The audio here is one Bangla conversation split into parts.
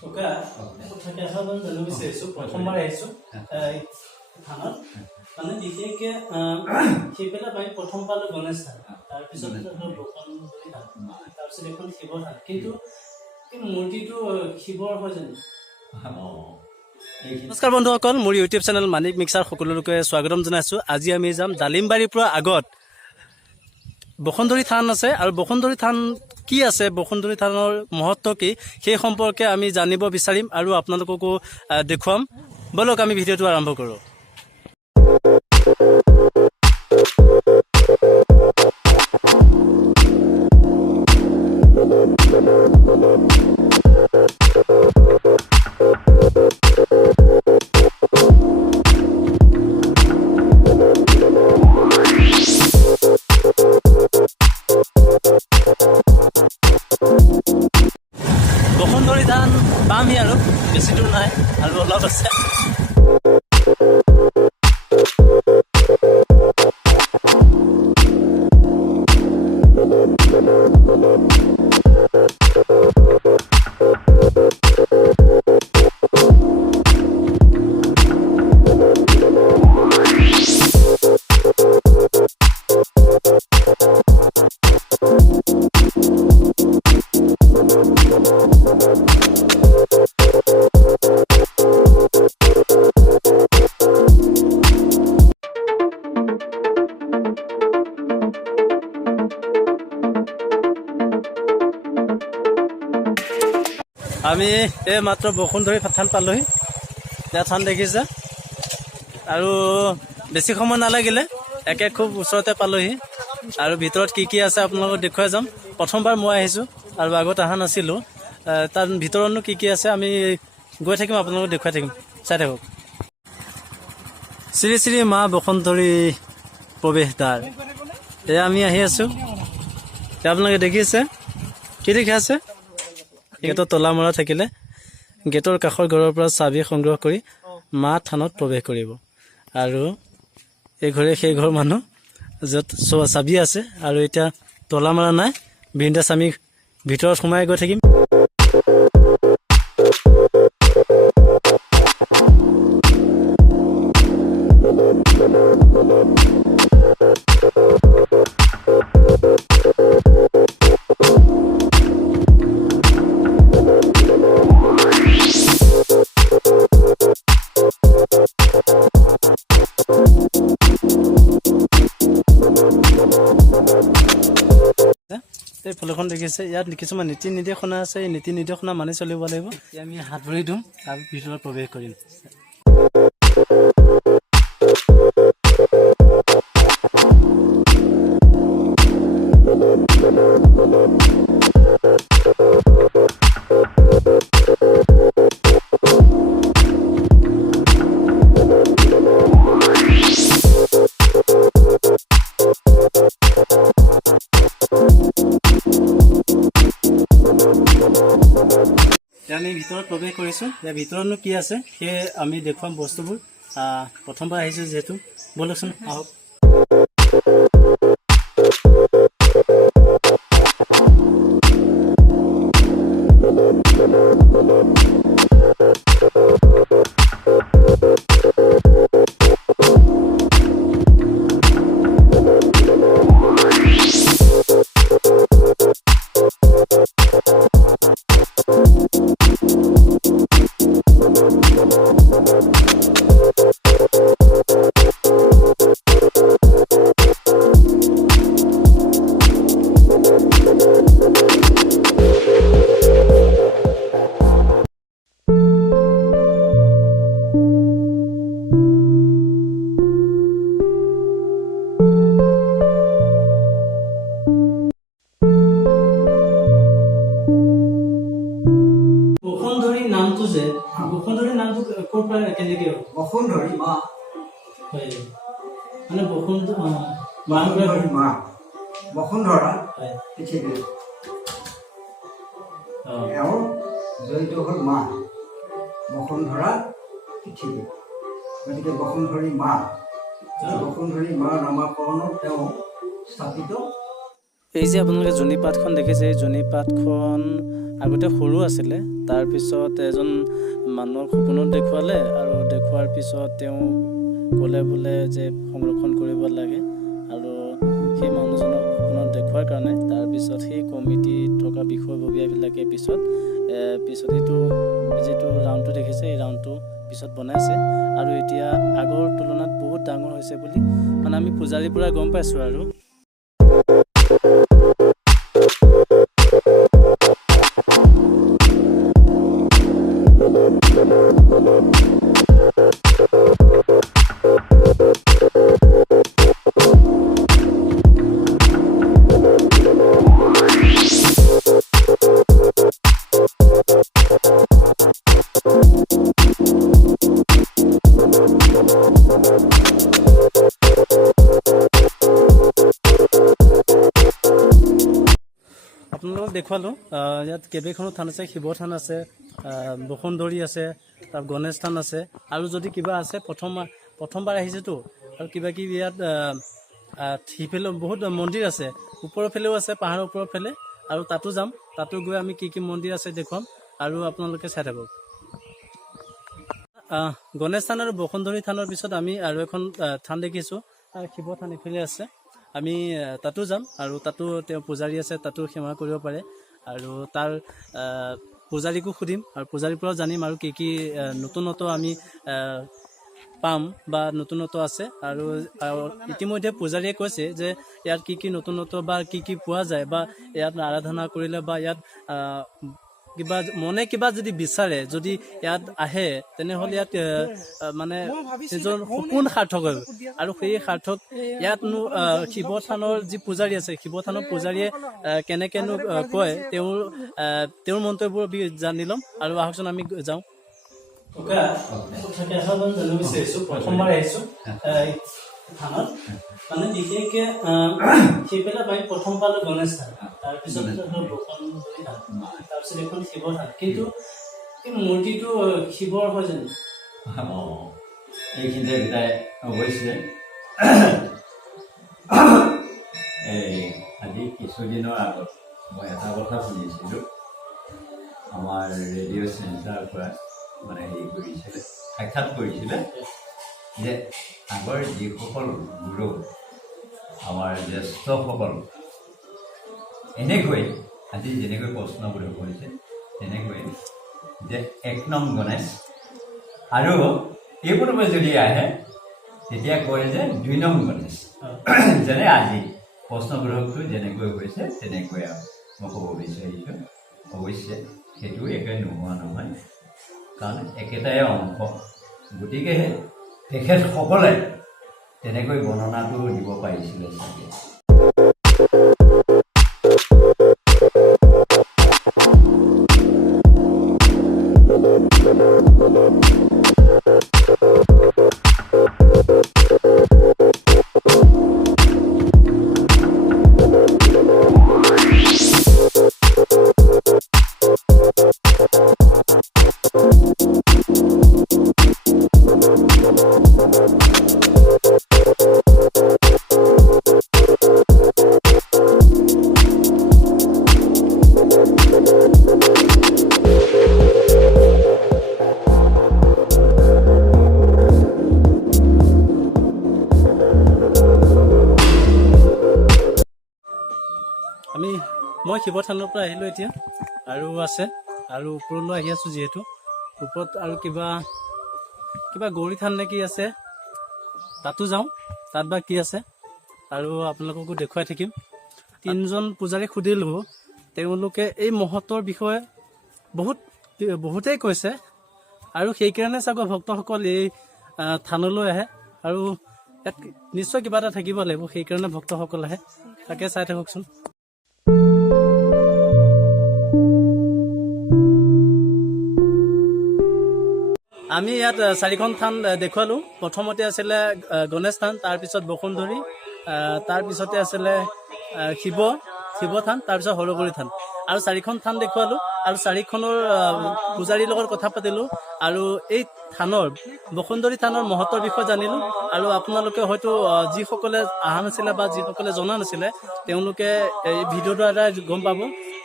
থকা কথাকে এষাৰমান জানিব বিচাৰিছোঁ প্ৰথমবাৰ আহিছোঁ থানাত মানে বিশেষকৈ সেইফালে পাই প্ৰথম পালোঁ গণেশ থান তাৰপিছত তাৰপিছত এখন শিৱ থান। কিন্তু মূৰ্তিটো শিৱৰ হয় জানো? নমস্কাৰ বন্ধুসকল মোৰ ইউটিউব চেনেল মানিক মিক্সাৰ সকলোকে স্বাগতম জনাইছোঁ। আজি আমি যাম ডালিমবাৰীৰ পৰা আগত বসুন্ধৰী থান আছে আৰু বসুন্ধৰী থান কি আছে? বসুন্ধৰী থানৰ মহত্ব কি? সেই সম্পৰ্কে আমি জানিব বিচাৰিম আৰু আপোনালোককো দেখুৱাম। ব'লক, আমি ভিডিঅ'টো আৰম্ভ কৰোঁ। আমি এই মাত্ৰ বসুন্ধৰী থান পালোহি। এতিয়া থান দেখিছে। আৰু বেছি সময় নালাগিলে একে খুব ওচৰতে পালোহি। আৰু ভিতৰত কি কি আছে আপোনালোকক দেখুৱাই যাম। প্ৰথমবাৰ মই আহিছোঁ আৰু আগত অহা নাছিলোঁ। তাৰ ভিতৰতনো কি কি আছে আমি গৈ থাকিম, আপোনালোকক দেখুৱাই থাকিম। চাই থাকক। শ্ৰী শ্ৰী মা বসন্তৰী প্ৰৱেশদ্বাৰ। এয়া আমি আহি আছোঁ। আপোনালোকে দেখিছে। কি দেখি আছে? গেটত তলা মৰা থাকিলে গেটৰ কাষৰ ঘৰৰ পৰা চাবি সংগ্ৰহ কৰি মা থানত প্ৰৱেশ কৰিব। আৰু এই ঘৰে সেই ঘৰ মানুহ য'ত চাবি আছে আৰু এতিয়া তলা মৰা নাই বিহুতে আমি ভিতৰত সোমাই গৈ থাকিম। এই ফুলখন দেখিছে। ইয়াত কিছুমান নীতি নিৰ্দেশনা আছে, এই নীতি নিৰ্দেশনা মানি চলিব লাগিব। আমি হাত ভৰি ধুম আৰু ভিতৰত প্ৰৱেশ কৰিম। ভিতৰত প্ৰৱেশ কৰিছোঁ। ইয়াৰ ভিতৰতনো কি আছে, সেয়ে আমি দেখুৱাম বস্তুবোৰ। প্ৰথমবাৰ আহিছোঁ যিহেতু। ব'লকচোন, আহক। মা। জড়িত হ'ল মা। বসুন্ধৰা পৃথিৱী গতিকে বসুন্ধৰী মা। বসুন্ধৰী মা নামাকৰণত তেওঁ স্থাপিত। এই যে আপোনালোকে জুনি পাতখন দেখিছে এই জুনি পাতখন আগতে সৰু আছিলে। তাৰপিছত এজন মানুহক সপোনত দেখুৱালে আৰু দেখুওৱাৰ পিছত তেওঁ ক'লে বোলে যে সংৰক্ষণ কৰিব লাগে। আৰু সেই মানুহজনক সপোনত দেখুৱাৰ কাৰণে তাৰপিছত সেই কমিটিত থকা বিষয়ববীয়াবিলাকে পিছত পিছত এইটো যিটো ৰাউণ্ডটো দেখিছে এই ৰাউণ্ডটো পিছত বনাইছে। আৰু এতিয়া আগৰ তুলনাত বহুত ডাঙৰ হৈছে বুলি মানে আমি পূজাৰীৰ পৰা গম পাইছোঁ আৰু। আপোনালোকক দেখুৱালোঁ ইয়াত কেইবাখনো থান আছে শিৱ থান আছে বসুন্ধৰী আছে তাৰ গণেশ থান আছে। আৰু যদি কিবা আছে প্ৰথম প্ৰথমবাৰ আহিছেতো আৰু কিবা কিবি ইয়াত আহ, বহুত মন্দিৰ আছে। ওপৰৰ ফালেও আছে পাহাৰৰ ওপৰৰ ফালে আৰু তাতো যাম। তাতো গৈ আমি কি কি মন্দিৰ আছে দেখুৱাম আৰু আপোনালোকে চাই থাকক। গণেশ থান আৰু বসুন্ধৰী থানৰ পিছত আমি আৰু এখন থান দেখিছোঁ। শিৱ থান ইফালে আছে। আমি তাতো যাম আৰু তাতো তেওঁ পূজাৰী আছে, তাতো সেৱা কৰিব পাৰে। আৰু তাৰ পূজাৰীকো সুধিম আৰু পূজাৰীৰ পৰাও জানিম আৰু কি কি নতুনত্ব আমি পাম বা নতুনত্ব আছে। আৰু ইতিমধ্যে পূজাৰীয়ে কৈছে যে ইয়াত কি কি নতুনত্ব বা কি কি পোৱা যায় বা ইয়াত আৰাধনা কৰিলে বা ইয়াত কিবা মনে কিবা যদি বিচাৰে যদি ইয়াত আহে তেনেহ'লে ইয়াত মানে নিজৰ সপোন সাৰ্থক হয়। আৰু সেই সাৰ্থক ইয়াতনো শিৱ থানৰ যি পূজাৰী আছে শিৱ থানৰ পূজাৰীয়ে কেনেকেনো কয় তেওঁৰ তেওঁৰ মন্তব্যবোৰ আমি জানি ল'ম। আৰু আহকচোন আমি যাওঁ। প্ৰথমবাৰ আহিছো। থানত। মানে বিশেষকে সেইফালে পাই প্ৰথম পালো গণেশ থান। তাৰপিছত বসুন্ধৰী থান। তাৰপিছত এখন শিৱ থান। কিন্তু এই মূৰ্তিটো শিৱৰ হয় জানো? এইখিনিতে বিদায় অৱশ্যে। এই আজি কিছুদিনৰ আগত মই এটা কথা শুনিছিলোঁ। আমাৰ ৰেডিঅ' চেণ্টাৰৰ পৰা মানে হেৰি কৰিছিলে সাক্ষাৎ কৰিছিলে যে আগৰ যিসকল গুৰু আমাৰ জ্যেষ্ঠসকল এনেকৈ আজি যেনেকৈ প্ৰশ্নবোৰ কৰিছে তেনেকৈ যে এক নং গণেশ। আৰু এই কোনোবাই যদি আহে তেতিয়া কয় যে দুই নং গণেশ। যেনে আজি প্ৰশ্নবোধকটো যেনেকৈ হৈছে তেনেকৈ আৰু মই ক'ব বিচাৰিছোঁ। অৱশ্যে সেইটো একে নোহোৱা নহয় কাৰণ একেটাই অংশ। গতিকেহে তেখেতসকলে তেনেকৈ বৰ্ণনাটো দিব পাৰিছিলে চাগে। মই শিৱ থানৰ পৰা আহিলোঁ এতিয়া আৰু আছে আৰু ওপৰলৈ আহি আছোঁ যিহেতু। ওপৰত আৰু কিবা কিবা গৌৰী থান নে কি আছে তাতো যাওঁ তাত বা কি আছে আৰু আপোনালোককো দেখুৱাই থাকিম। তিনিজন পূজাৰীক সুধিলোঁ তেওঁলোকে এই মহত্বৰ বিষয়ে বহুত বহুতেই কৈছে আৰু সেইকাৰণে চাগৈ ভক্তসকল এই থানলৈ আহে আৰু ইয়াত নিশ্চয় কিবা এটা থাকিব লাগিব সেইকাৰণে ভক্তসকল আহে। তাকে চাই থাককচোন। আমি ইয়াত চাৰিখন থান দেখুৱালোঁ। প্ৰথমতে আছিলে গণেশ থান তাৰপিছত বসুন্ধৰী তাৰপিছতে আছিলে শিৱ শিৱ থান তাৰপিছত হৰগুৰি থান। আৰু চাৰিখন থান দেখুৱালোঁ আৰু চাৰিখনৰ পূজাৰীৰ লগত কথা পাতিলোঁ আৰু এই থানৰ বসুন্ধৰী থানৰ মহত্বৰ বিষয়ে জানিলোঁ আৰু আপোনালোকে হয়তো যিসকলে অহা নাছিলে বা যিসকলে জনা নাছিলে তেওঁলোকে এই ভিডিঅ'ৰ দ্বাৰা গম পাব।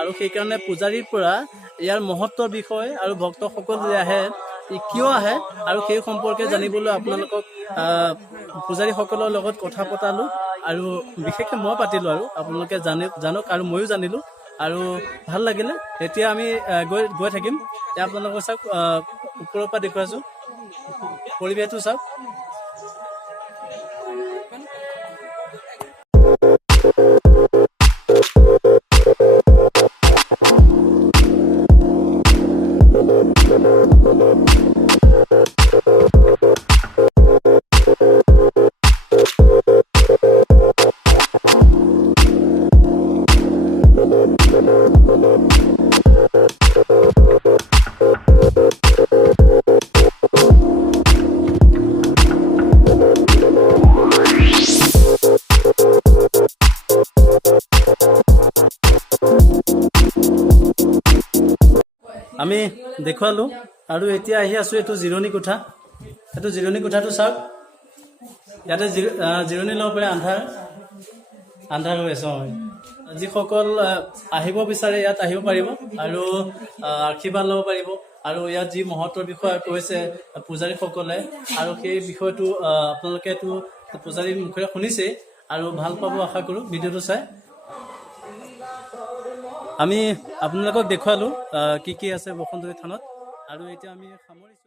আৰু সেইকাৰণে পূজাৰীৰ পৰা ইয়াৰ মহত্বৰ বিষয়ে আৰু ভক্তসকল যে আহে কিয় আহে আৰু সেই সম্পৰ্কে জানিবলৈ আপোনালোকক পূজাৰীসকলৰ লগত কথা পতালোঁ আৰু বিশেষকৈ মই পাতিলোঁ আৰু আপোনালোকে জানি জানক আৰু ময়ো জানিলোঁ আৰু ভাল লাগিলে। এতিয়া আমি গৈ গৈ থাকিম। এতিয়া আপোনালোকক চাওক ওপৰৰ পৰা দেখুৱাইছোঁ। পৰিৱেশটো চাওক। আমি দেখুৱালোঁ। আৰু এতিয়া আহি আছোঁ এইটো জিৰণি কোঠা। এইটো জিৰণি কোঠাটো চাওক। ইয়াতে জিৰণি ল'ব পাৰে আন্ধাৰ আন্ধাৰ হৈ আছে হয় যিসকল আহিব বিচাৰে ইয়াত আহিব পাৰিব। আৰু আশীৰ্বাদ ল'ব পাৰিব। আৰু ইয়াত যি মহত্বৰ বিষয়ে কৈছে পূজাৰীসকলে আৰু সেই বিষয়টো আহ, আপোনালোকে এইটো পূজাৰীৰ মুখেৰে শুনিছেই। আৰু ভালো পাব আশা কৰোঁ ভিডিঅ'টো চাই। আমি আপোনালোকক দেখুৱালোঁ কি কি আছে বসন্তী থানত। আৰু এতিয়া আমি সামৰিছোঁ